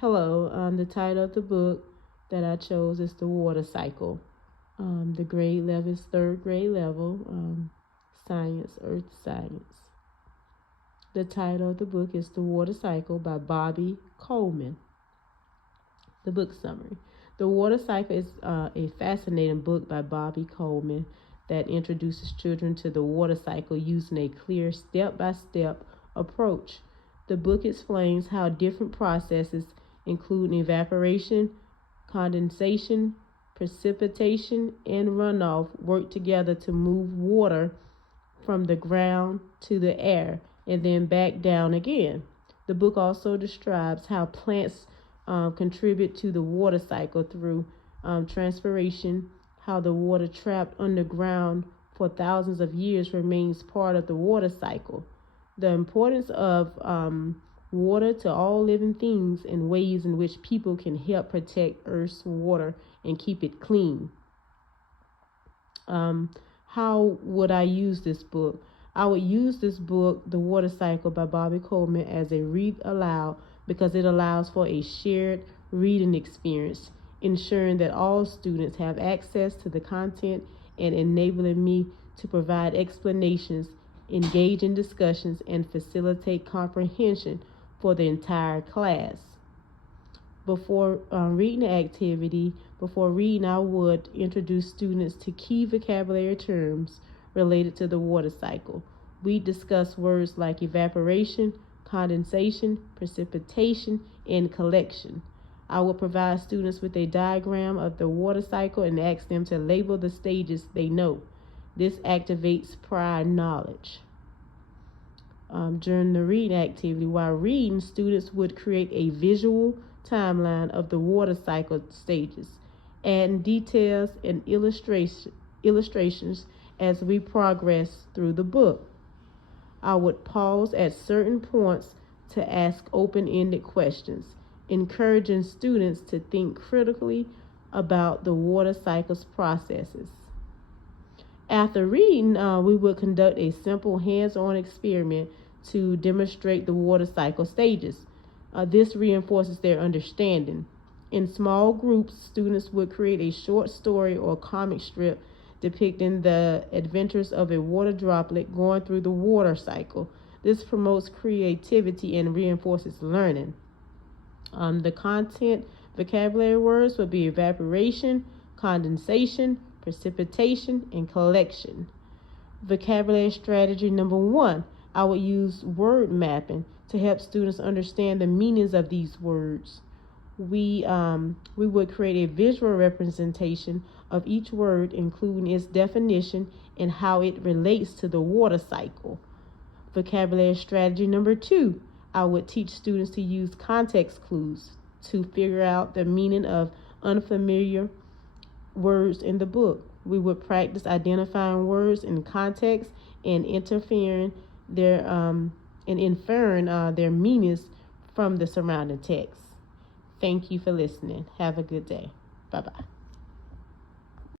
Hello, the title of the book that I chose is The Water Cycle. The grade level is third grade level, science, earth science. The title of the book is The Water Cycle by Bobby Coleman. The book summary. The Water Cycle is a fascinating book by Bobby Coleman that introduces children to the water cycle using a clear step-by-step approach. The book explains how different processes, including evaporation, condensation, precipitation, and runoff, work together to move water from the ground to the air and then back down again. The book also describes how plants contribute to the water cycle through transpiration, how the water trapped underground for thousands of years remains part of the water cycle, the importance of water to all living things, and ways in which people can help protect Earth's water and keep it clean. How would I use this book? I would use this book, The Water Cycle by Bobby Coleman, as a read aloud because it allows for a shared reading experience, ensuring that all students have access to the content and enabling me to provide explanations, engage in discussions, and facilitate comprehension for the entire class. Before reading the activity, I would introduce students to key vocabulary terms related to the water cycle. We discuss words like evaporation, condensation, precipitation, and collection. I will provide students with a diagram of the water cycle and ask them to label the stages they know. This activates prior knowledge. During the reading activity, while reading, students would create a visual timeline of the water cycle stages, adding details and illustrations as we progress through the book. I would pause at certain points to ask open-ended questions, encouraging students to think critically about the water cycle's processes. After reading, we would conduct a simple hands-on experiment to demonstrate the water cycle stages. This reinforces their understanding. In small groups, students would create a short story or comic strip depicting the adventures of a water droplet going through the water cycle. This promotes creativity and reinforces learning. The content vocabulary words would be evaporation, condensation, precipitation, and collection. Vocabulary strategy number 1. I would use word mapping to help students understand the meanings of these words. We would create a visual representation of each word, including its definition and how it relates to the water cycle. Vocabulary strategy number 2. I would teach students to use context clues to figure out the meaning of unfamiliar words in the book. We would practice identifying words in context and inferring their meanings from the surrounding text. Thank you for listening. Have a good day. Bye-bye.